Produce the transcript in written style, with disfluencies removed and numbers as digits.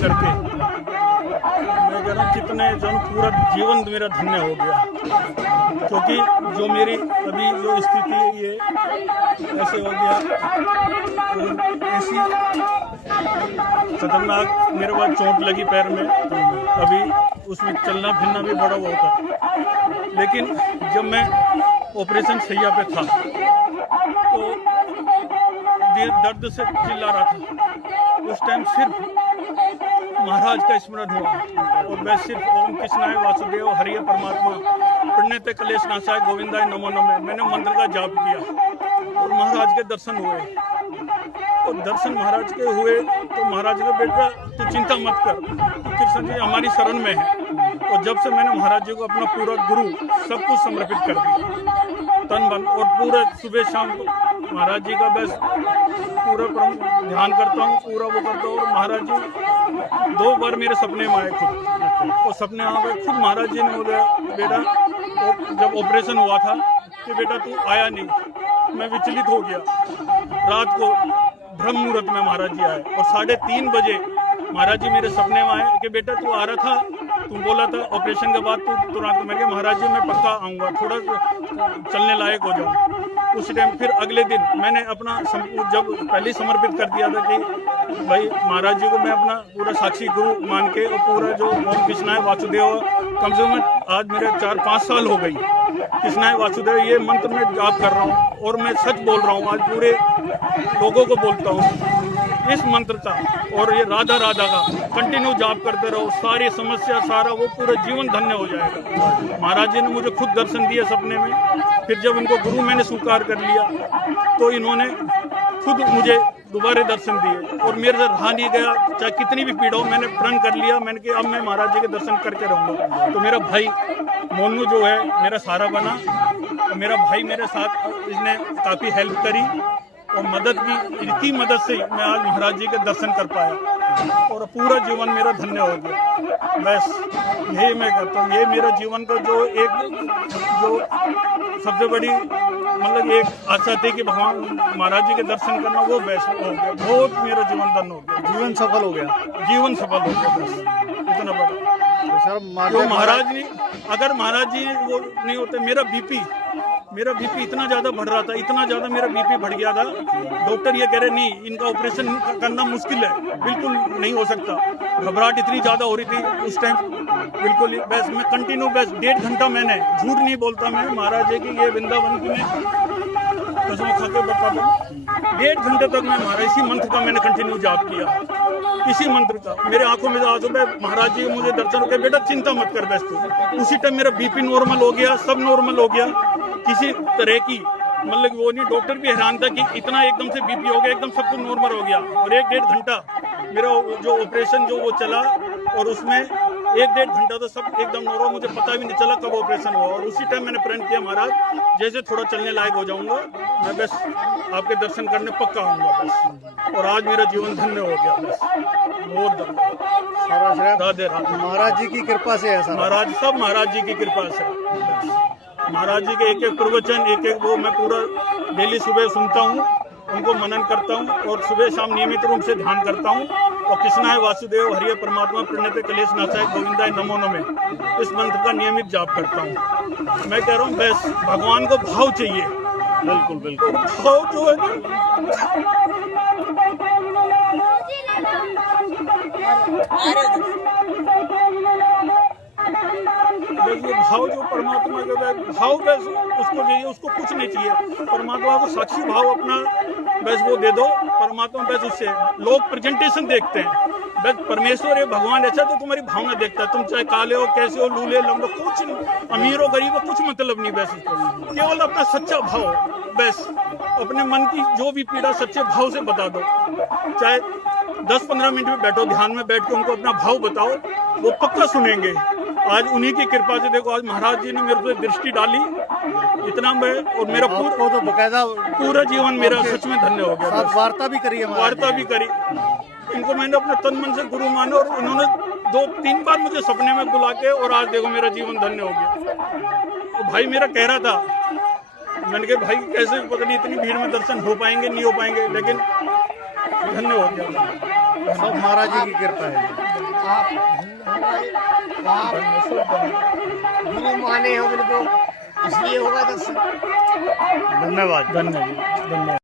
करके मैं कह रहा हूँ कितने जन पूरा जीवन मेरा धन्य हो गया, क्योंकि जो मेरी अभी जो स्थिति है ये ऐसे हो गया, ऐसी खतरनाक मेरे पास चोट लगी पैर में, अभी उसमें चलना फिरना भी बड़ा वो था। लेकिन जब मैं ऑपरेशन सैया पे था तो दर्द से चिल्ला रहा था, उस टाइम सिर्फ महाराज का स्मरण हुआ और मैं सिर्फ ओम कृष्णाय वासुदेव हरिय परमात्मा प्रणेते कलेश नाशाय गोविंदाय नमो नमः मैंने मंत्र का जाप किया और महाराज के दर्शन हुए। और दर्शन महाराज के हुए तो महाराज ने बेटा तू चिंता मत कर, कृष्ण जी हमारी शरण में है। और जब से मैंने महाराज जी को अपना पूरा गुरु सब कुछ समर्पित कर दिया, तन मन, और पूरे सुबह शाम को महाराज जी का बस पूरा ध्यान करता हूँ, पूरा वो करता हूँ। और महाराज जी 2 बार मेरे सपने में आए खुद, और सपने आ गए खुद महाराज जी ने बोला बेटा जब ऑपरेशन हुआ था कि बेटा तू आया नहीं। मैं विचलित हो गया, रात को ब्रह्म मुहूर्त में महाराज जी आए और 3:30 बजे महाराज जी मेरे सपने में आए कि बेटा तू आ रहा था, तुम बोला था ऑपरेशन के बाद तू तुरंत। मैं महाराज जी मैं पक्का आऊँगा, थोड़ा चलने लायक हो जाऊँ। उस टाइम फिर अगले दिन मैंने अपना जब पहले समर्पित कर दिया था कि भाई महाराज जी को मैं अपना पूरा साक्षी गुरु मान के और पूरा जो ओम कृष्णाय वासुदेव कम से कम आज मेरे 4-5 साल हो गई कृष्णाय वासुदेव ये मंत्र में जाप कर रहा हूँ और मैं सच बोल रहा हूँ, आज पूरे लोगों को बोलता हूँ इस मंत्र का और ये राधा राधा का कंटिन्यू जाप करते रहो, सारी समस्या सारा वो पूरा जीवन धन्य हो जाएगा। महाराज जी ने मुझे खुद दर्शन दिए सपने में, फिर जब इनको गुरु मैंने स्वीकार कर लिया तो इन्होंने खुद मुझे दोबारा दर्शन दिए और मेरे से रहा नहीं गया, चाहे कितनी भी पीड़ा हो मैंने प्रण कर लिया। मैंने कहा अब मैं महाराज जी के दर्शन करके रहूँगा। तो मेरा भाई मोनू जो है मेरा सहारा बना और मेरा भाई मेरे साथ इसने काफ़ी हेल्प करी और मदद की, इनकी मदद से मैं आज महाराज जी के दर्शन कर पाया और पूरा जीवन मेरा धन्य हो गया। बस यही मैं कहता हूँ, ये मेरा जीवन का जो सबसे बड़ी मतलब एक आशा थी कि भगवान महाराज जी के दर्शन करना, वो बेस्ट हो गया। बहुत मेरा जीवन धन्य हो गया, जीवन सफल हो गया, जीवन सफल हो गया। बस इतना बड़ा तो महाराज जी, अगर महाराज जी वो नहीं होते मेरा बीपी इतना ज़्यादा बढ़ रहा था, इतना ज़्यादा मेरा बीपी बढ़ गया था। डॉक्टर ये कह रहे नहीं इनका ऑपरेशन करना मुश्किल है, बिल्कुल नहीं हो सकता। घबराहट इतनी ज़्यादा हो रही थी उस टाइम, बिल्कुल बस मैं कंटिन्यू बस 1.5 घंटा मैंने, झूठ नहीं बोलता मैं, महाराज जी की ये वृंदावन की मैं कसम खा के बताता हूँ, 1.5 घंटे तक मैं महाराज इसी मंत्र का मैंने कंटिन्यू जाप किया, इसी मंत्र का। मेरे आंखों में आंसू में महाराज जी मुझे दर्शन के बेटा चिंता मत कर, बस तू। उसी टाइम मेरा बीपी नॉर्मल हो गया, सब नॉर्मल हो गया, किसी तरह की मतलब वो नहीं। डॉक्टर भी हैरान था कि इतना एकदम से बीपी हो गया, एकदम सब कुछ नॉर्मल हो गया। और 1-1.5 घंटा मेरा जो ऑपरेशन जो वो चला और उसमें 1-1.5 घंटा तो सब एकदम नॉर्मल, मुझे पता भी नहीं चला कब ऑपरेशन हुआ। और उसी टाइम मैंने प्रण किया महाराज जैसे थोड़ा चलने लायक हो जाऊंगा मैं बस आपके दर्शन करने पक्का आऊंगा बस। और आज मेरा जीवन धन्य हो गया बस, बहुत धन्यवाद। राधे राधे। महाराज जी की कृपा से है, महाराज सब महाराज जी की कृपा से। महाराज जी के एक प्रवचन एक वो मैं पूरा डेली सुबह सुनता हूँ, उनको मनन करता हूँ और सुबह शाम नियमित रूप से ध्यान करता हूँ। और कृष्णाय वासुदेव हरिय परमात्मा प्रणेते कलेश नाशाय गोविंदाय नमो नमः इस मंत्र का नियमित जाप करता हूँ। मैं कह रहा हूँ बस भगवान को भाव चाहिए, बिल्कुल बिल्कुल भाव जो है ना ये भाव जो परमात्मा का भाव बस उसको चाहिए, उसको कुछ नहीं चाहिए। परमात्मा को साक्षी भाव अपना बस वो दे दो, परमात्मा बस उससे लोग प्रेजेंटेशन देखते हैं, बस परमेश्वर है भगवान ऐसा तो तुम्हारी भावना देखता है। तुम चाहे काले हो, कैसे हो, लूले लंबे, कुछ नहीं, अमीर हो गरीब हो, कुछ मतलब नहीं। बस केवल अपना सच्चा भाव, बस अपने मन की जो भी पीड़ा सच्चे भाव से बता दो। चाहे 10-15 मिनट में बैठो, ध्यान में बैठ के उनको अपना भाव बताओ, वो पक्का सुनेंगे। आज उन्हीं की कृपा से देखो आज महाराज जी ने मेरे पे दृष्टि डाली, इतना मैं और मेरा तो बकायदा पूरा जीवन मेरा सच में धन्य हो गया। वार्ता भी करी है, वार्ता भी करी, इनको मैंने अपने तन मन से गुरु माना और उन्होंने 2-3 बार मुझे सपने में बुला के, और आज देखो मेरा जीवन धन्य हो गया। तो भाई मेरा कह रहा था, मैंने कहा भाई कैसे पता नहीं इतनी भीड़ में दर्शन हो पाएंगे नहीं हो पाएंगे, लेकिन धन्य हो गया। सब महाराज जी की कृपा है। आप गुरु माने हो बिल्कुल, इसलिए होगा दर्शन। धन्यवाद। धन्यवाद।